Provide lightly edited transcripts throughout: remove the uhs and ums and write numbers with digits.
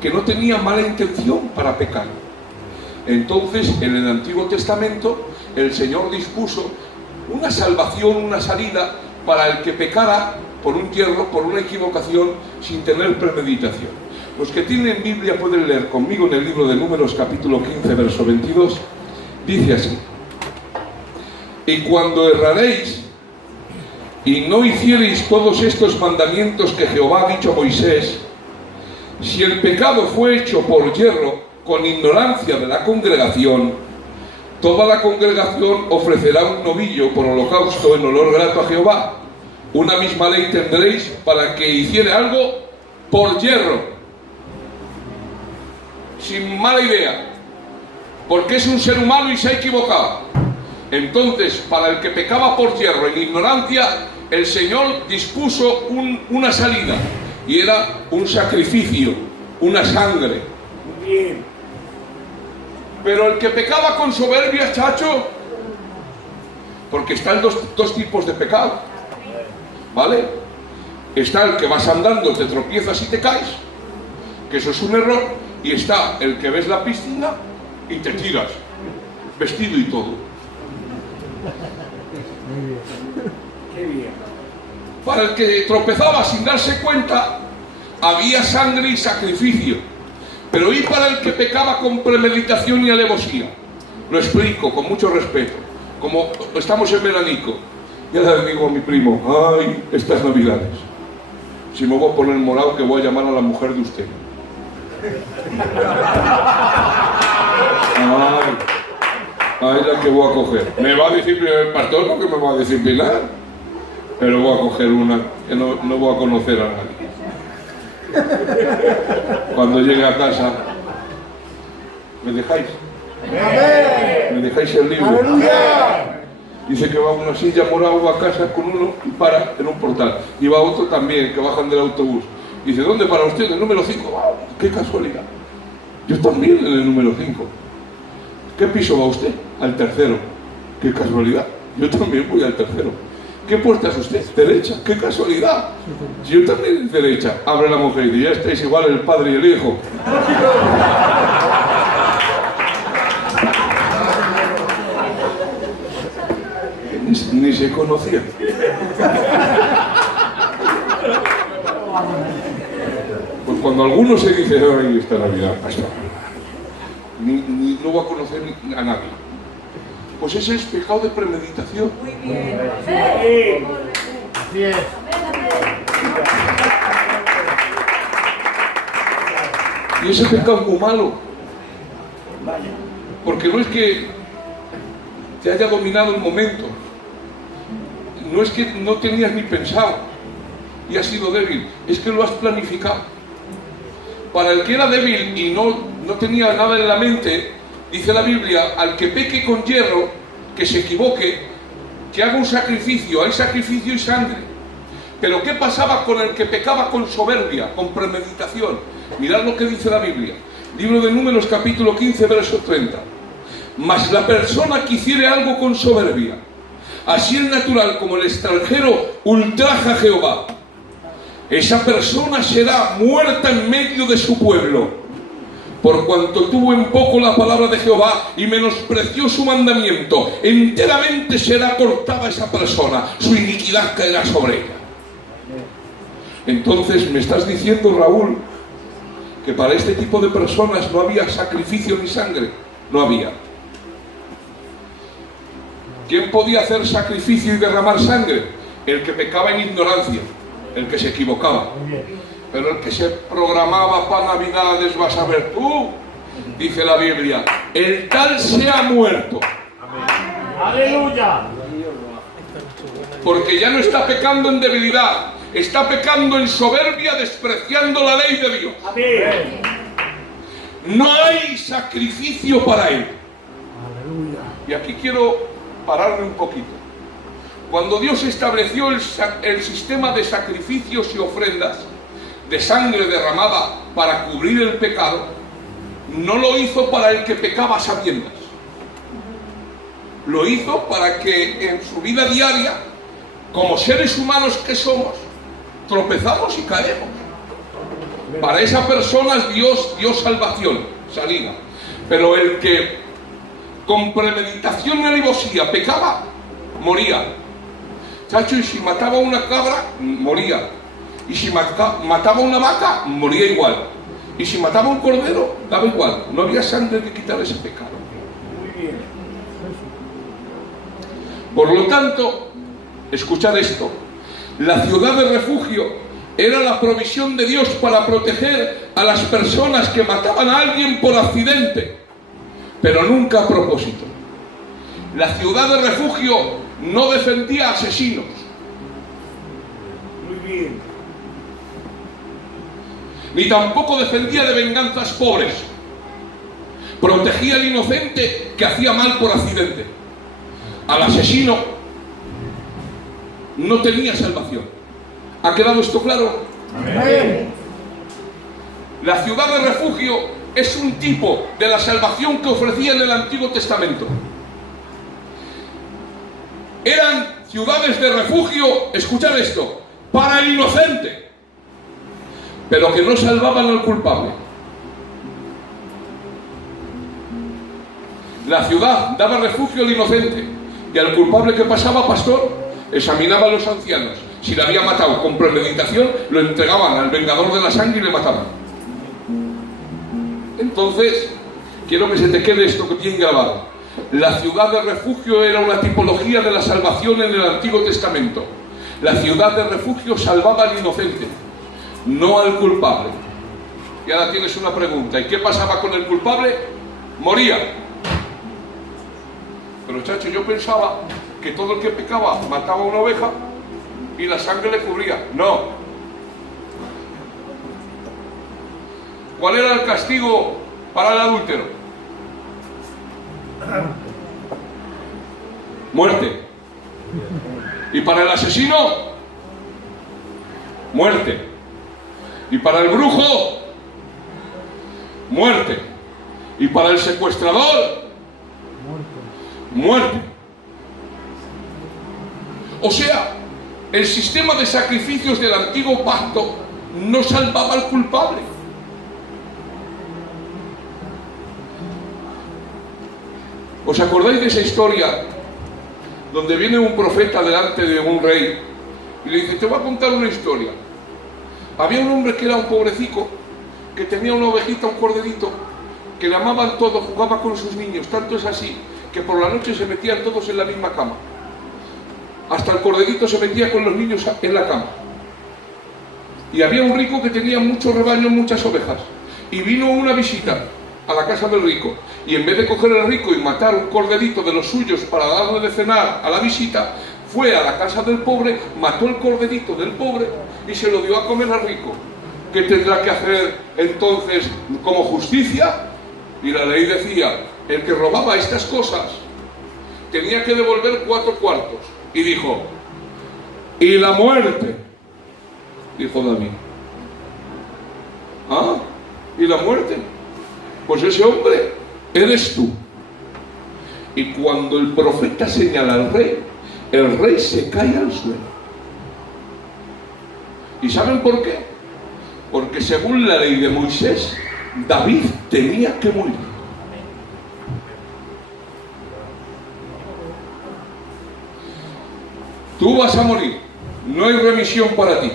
que no tenía mala intención para pecar. Entonces, en el Antiguo Testamento, el Señor dispuso una salvación, una salida para el que pecara por un yerro, por una equivocación, sin tener premeditación. Los que tienen Biblia pueden leer conmigo en el libro de Números, capítulo 15, verso 22. Dice así: y cuando erraréis y no hiciereis todos estos mandamientos que Jehová ha dicho a Moisés, si el pecado fue hecho por yerro, con ignorancia de la congregación, toda la congregación ofrecerá un novillo por holocausto en olor grato a Jehová. Una misma ley tendréis para que hiciere algo por yerro, sin mala idea, porque es un ser humano y se ha equivocado. Entonces, para el que pecaba por yerro en ignorancia, el Señor dispuso una salida, y era un sacrificio, una sangre. Muy bien. Pero el que pecaba con soberbia, chacho, porque están dos tipos de pecado, ¿vale? Está el que vas andando, te tropiezas y te caes, que eso es un error, y está el que ves la piscina y te tiras, vestido y todo. Muy bien. Qué bien. Para el que tropezaba sin darse cuenta, había sangre y sacrificio. Pero ¿y para el que pecaba con premeditación y alevosía? Lo explico con mucho respeto. Como estamos en veranico, ya le digo a mi primo: ay, estas navidades, si me voy a poner morado, que voy a llamar a la mujer de usted. Ay, la que voy a coger. Me va a disciplinar el pastor, porque me va a disciplinar, pero voy a coger una que no voy a conocer a nadie. Cuando llegue a casa, ¿me dejáis? ¿Me dejáis el libro? ¡Aleluya! Dice que va una silla morada a casa con uno y para en un portal. Y va otro también, que bajan del autobús. Dice: ¿dónde para usted? En el número 5. ¡Wow! ¡Qué casualidad! Yo también en el número 5. ¿Qué piso va usted? Al tercero. ¡Qué casualidad! Yo también voy al tercero. ¿Qué puerta es usted? Derecha. ¡Qué casualidad! Yo también derecha. Abre la mujer y dice: ya estáis igual el padre y el hijo. Ni se conocían. Pues cuando alguno se dice: ay, esta Navidad, ni no va a conocer a nadie. Pues ese es pecado de premeditación. Muy bien. Así es. Y ese pecado es muy malo. Porque no es que te haya dominado el momento, no es que no tenías ni pensado y has sido débil, es que lo has planificado. Para el que era débil y no tenía nada en la mente, dice la Biblia: al que peque con hierro, que se equivoque, que haga un sacrificio. Hay sacrificio y sangre. Pero ¿qué pasaba con el que pecaba con soberbia, con premeditación? Mirad lo que dice la Biblia. Libro de Números, capítulo 15, verso 30. Mas la persona que hiciere algo con soberbia, así el natural como el extranjero, ultraja a Jehová, esa persona será muerta en medio de su pueblo, por cuanto tuvo en poco la palabra de Jehová y menospreció su mandamiento. Enteramente será cortada esa persona, su iniquidad caerá sobre ella. Entonces me estás diciendo, Raúl, que para este tipo de personas no había sacrificio ni sangre. No había. ¿Quién podía hacer sacrificio y derramar sangre? El que pecaba en ignorancia, el que se equivocaba. Pero el que se programaba para Navidades, vas a ver tú, dice la Biblia, el tal sea muerto. ¡Aleluya! Porque ya no está pecando en debilidad, está pecando en soberbia, despreciando la ley de Dios. Amén. No hay sacrificio para él. Aleluya. Y aquí quiero pararme un poquito. Cuando Dios estableció el sistema de sacrificios y ofrendas de sangre derramada para cubrir el pecado, no lo hizo para el que pecaba a sabiendas. Lo hizo para que en su vida diaria, como seres humanos que somos, tropezamos y caemos. Para esa persona Dios dio salvación, salida. Pero el que con premeditación y alevosía pecaba, moría. Chacho, y si mataba una cabra, moría. Y si mataba una vaca, moría igual. Y si mataba un cordero, daba igual. No había sangre que quitar ese pecado. Muy bien. Por lo tanto, escuchad esto. La ciudad de refugio era la provisión de Dios para proteger a las personas que mataban a alguien por accidente, pero nunca a propósito. La ciudad de refugio no defendía a asesinos. Muy bien. Ni tampoco defendía de venganzas pobres. Protegía al inocente que hacía mal por accidente. Al asesino no tenía salvación. ¿Ha quedado esto claro? Amén. La ciudad de refugio es un tipo de la salvación que ofrecía en el Antiguo Testamento. Eran ciudades de refugio, escuchad esto, para el inocente, pero que no salvaban al culpable. La ciudad daba refugio al inocente y al culpable que pasaba, pastor, examinaba a los ancianos. Si le había matado con premeditación, lo entregaban al vengador de la sangre y le mataban. Entonces, quiero que se te quede esto que bien grabado. La ciudad de refugio era una tipología de la salvación en el Antiguo Testamento. La ciudad de refugio salvaba al inocente, no al culpable. Y ahora tienes una pregunta. ¿Y qué pasaba con el culpable? Moría. Pero chacho, yo pensaba que todo el que pecaba mataba una oveja y la sangre le cubría. No. ¿Cuál era el castigo para el adúltero? Muerte. ¿Y para el asesino? Muerte. ¿Y para el brujo? Muerte. ¿Y para el secuestrador? Muerte. O sea, el sistema de sacrificios del antiguo pacto no salvaba al culpable. ¿Os acordáis de esa historia donde viene un profeta delante de un rey y le dice: te voy a contar una historia? Había un hombre que era un pobrecico, que tenía una ovejita, un corderito, que le amaban todos, jugaba con sus niños. Tanto es así que por la noche se metían todos en la misma cama. Hasta el corderito se metía con los niños en la cama. Y había un rico que tenía mucho rebaño, muchas ovejas, y vino una visita a la casa del rico, y en vez de coger el rico y matar un corderito de los suyos para darle de cenar a la visita, fue a la casa del pobre, mató el corderito del pobre y se lo dio a comer al rico. ¿Qué tendrá que hacer entonces como justicia? Y la ley decía: el que robaba estas cosas tenía que devolver 4 cuartos. Y dijo: ¿y la muerte? Dijo David. ¿Ah? ¿Y la muerte? Pues ese hombre eres tú. Y cuando el profeta señala al rey, el rey se cae al suelo. ¿Y saben por qué? Porque según la ley de Moisés, David tenía que morir. Tú vas a morir, no hay remisión para ti.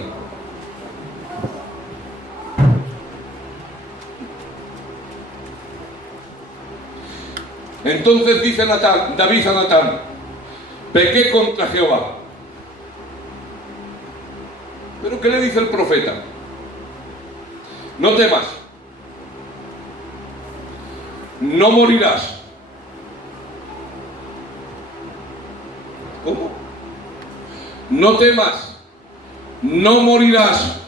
Entonces dice David a Natán: pequé contra Jehová. ¿Pero qué le dice el profeta? No temas, no morirás. ¿Cómo? No temas, no morirás.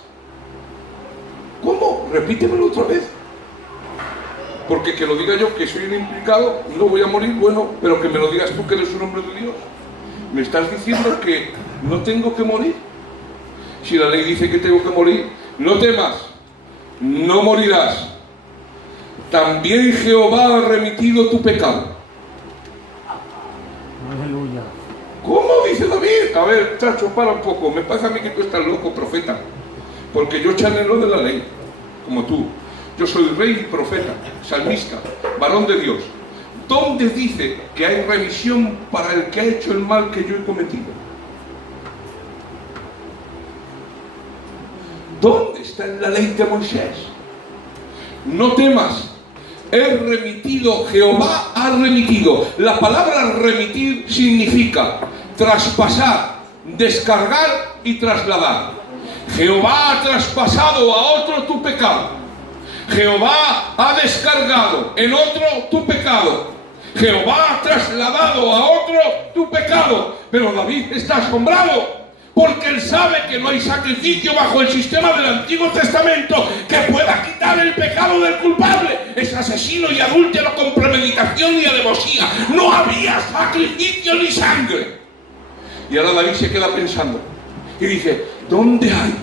¿Cómo? Repítemelo otra vez. Porque que lo diga yo, que soy un implicado, no voy a morir, bueno, pero que me lo digas tú, que eres un hombre de Dios. ¿Me estás diciendo que no tengo que morir? Si la ley dice que tengo que morir. No temas, no morirás. También Jehová ha remitido tu pecado. Aleluya. ¿Cómo? Dice David. A ver, chacho, para un poco. Me pasa a mí que tú estás loco, profeta. Porque yo chanelo de la ley. como tú. Yo soy rey y profeta, salmista, varón de Dios. ¿Dónde dice que hay remisión para el que ha hecho el mal que yo he cometido? ¿Dónde está en la ley de Moisés? No temas, he remitido, Jehová ha remitido. La palabra remitir significa traspasar, descargar y trasladar. Jehová ha traspasado a otro tu pecado. Jehová ha descargado en otro tu pecado. Jehová ha trasladado a otro tu pecado. Pero David está asombrado, porque él sabe que no hay sacrificio bajo el sistema del Antiguo Testamento que pueda quitar el pecado del culpable. Es asesino y adúltero con premeditación y alevosía. No había sacrificio ni sangre. Y ahora David se queda pensando y dice, ¿dónde hay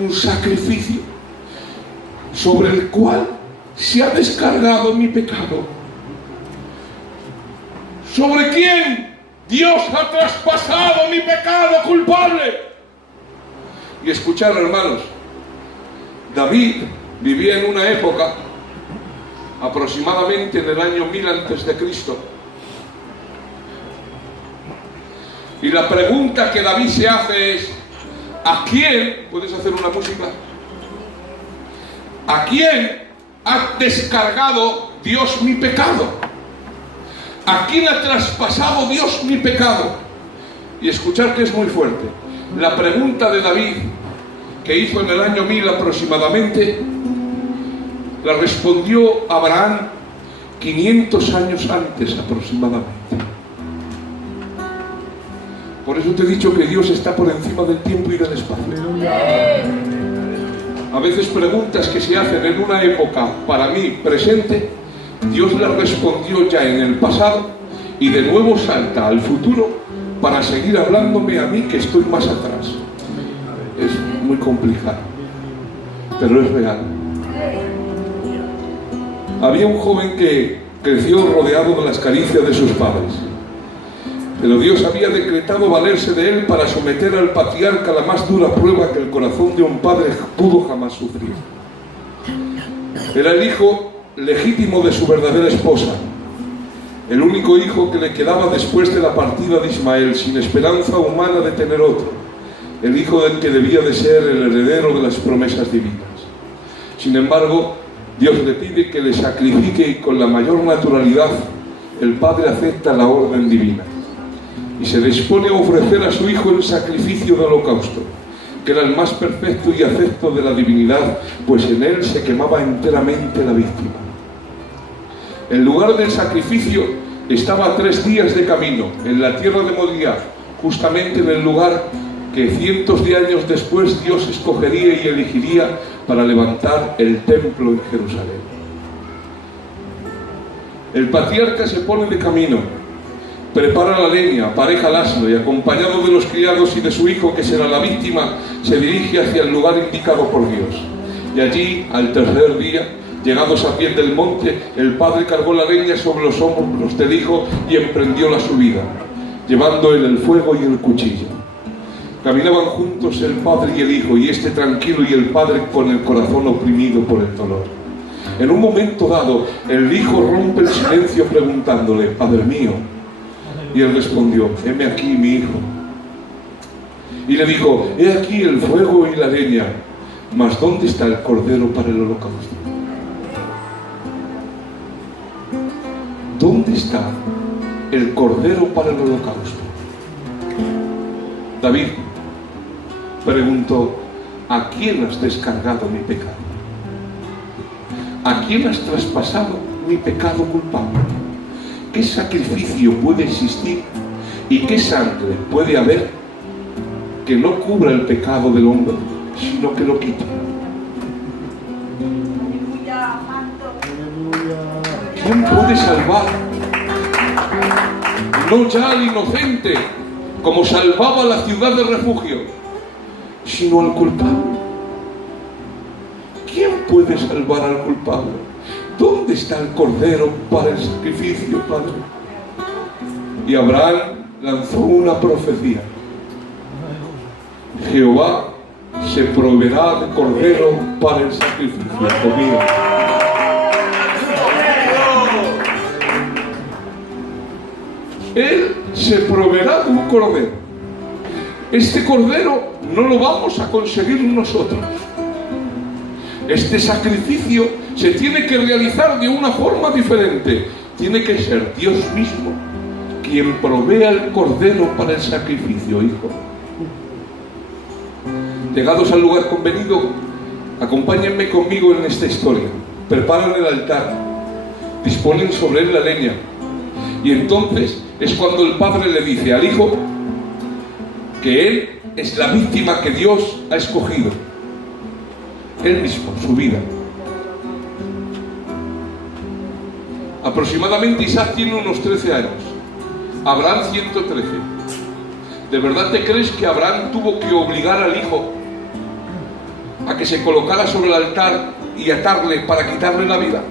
un sacrificio sobre el cual se ha descargado mi pecado? ¿Sobre quién Dios ha traspasado mi pecado culpable? Y escuchar, hermanos, David vivía en una época aproximadamente en el año 1000 antes de Cristo. Y la pregunta que David se hace es, ¿a quién? ¿Puedes hacer una música? ¿A quién ha descargado Dios mi pecado? ¿A quién ha traspasado Dios mi pecado? Y escuchar que es muy fuerte. La pregunta de David, que hizo en el año 1000 aproximadamente, la respondió Abraham 500 años antes aproximadamente. Por eso te he dicho que Dios está por encima del tiempo y del espacio. A veces preguntas que se hacen en una época, para mí, presente, Dios las respondió ya en el pasado y de nuevo salta al futuro para seguir hablándome a mí que estoy más atrás. Es muy complicado, pero es real. Había un joven que creció rodeado de las caricias de sus padres, pero Dios había decretado valerse de él para someter al patriarca a la más dura prueba que el corazón de un padre pudo jamás sufrir. Era el hijo legítimo de su verdadera esposa, el único hijo que le quedaba después de la partida de Ismael, sin esperanza humana de tener otro, el hijo del que debía de ser el heredero de las promesas divinas. Sin embargo, Dios le pide que le sacrifique y con la mayor naturalidad el padre acepta la orden divina y se dispone a ofrecer a su hijo el sacrificio de holocausto, que era el más perfecto y acepto de la divinidad, pues en él se quemaba enteramente la víctima. El lugar del sacrificio estaba a 3 días de camino, en la tierra de Moriah, justamente en el lugar que cientos de años después Dios escogería y elegiría para levantar el templo en Jerusalén. El patriarca se pone de camino, prepara la leña, apareja el asno y acompañado de los criados y de su hijo, que será la víctima, se dirige hacia el lugar indicado por Dios. Y allí, al tercer día, llegados a pie del monte, el padre cargó la leña sobre los hombros del hijo y emprendió la subida, llevando él el fuego y el cuchillo. Caminaban juntos el padre y el hijo, y este tranquilo y el padre con el corazón oprimido por el dolor. En un momento dado, el hijo rompe el silencio preguntándole, «Padre mío». Y él respondió, «Heme aquí, mi hijo». Y le dijo, «He aquí el fuego y la leña, mas ¿dónde está el cordero para el holocausto?». ¿Dónde está el cordero para el holocausto? David preguntó, ¿a quién has descargado mi pecado? ¿A quién has traspasado mi pecado culpable? ¿Qué sacrificio puede existir y qué sangre puede haber que no cubra el pecado del hombre, sino que lo quite? ¿Quién puede salvar? No ya al inocente, como salvaba la ciudad de refugio, sino al culpable. ¿Quién puede salvar al culpable? ¿Dónde está el cordero para el sacrificio, Padre? Y Abraham lanzó una profecía. Jehová se proveerá de cordero para el sacrificio. Conmigo. Él se proveerá de un cordero. Este cordero no lo vamos a conseguir nosotros. Este sacrificio se tiene que realizar de una forma diferente. Tiene que ser Dios mismo quien provea el cordero para el sacrificio, hijo. Llegados al lugar convenido, acompáñenme conmigo en esta historia. Preparan el altar, disponen sobre él la leña, y entonces es cuando el padre le dice al hijo que él es la víctima que Dios ha escogido. Él mismo, su vida. Aproximadamente Isaac tiene unos 13 años. Abraham 113. ¿De verdad te crees que Abraham tuvo que obligar al hijo a que se colocara sobre el altar y atarle para quitarle la vida?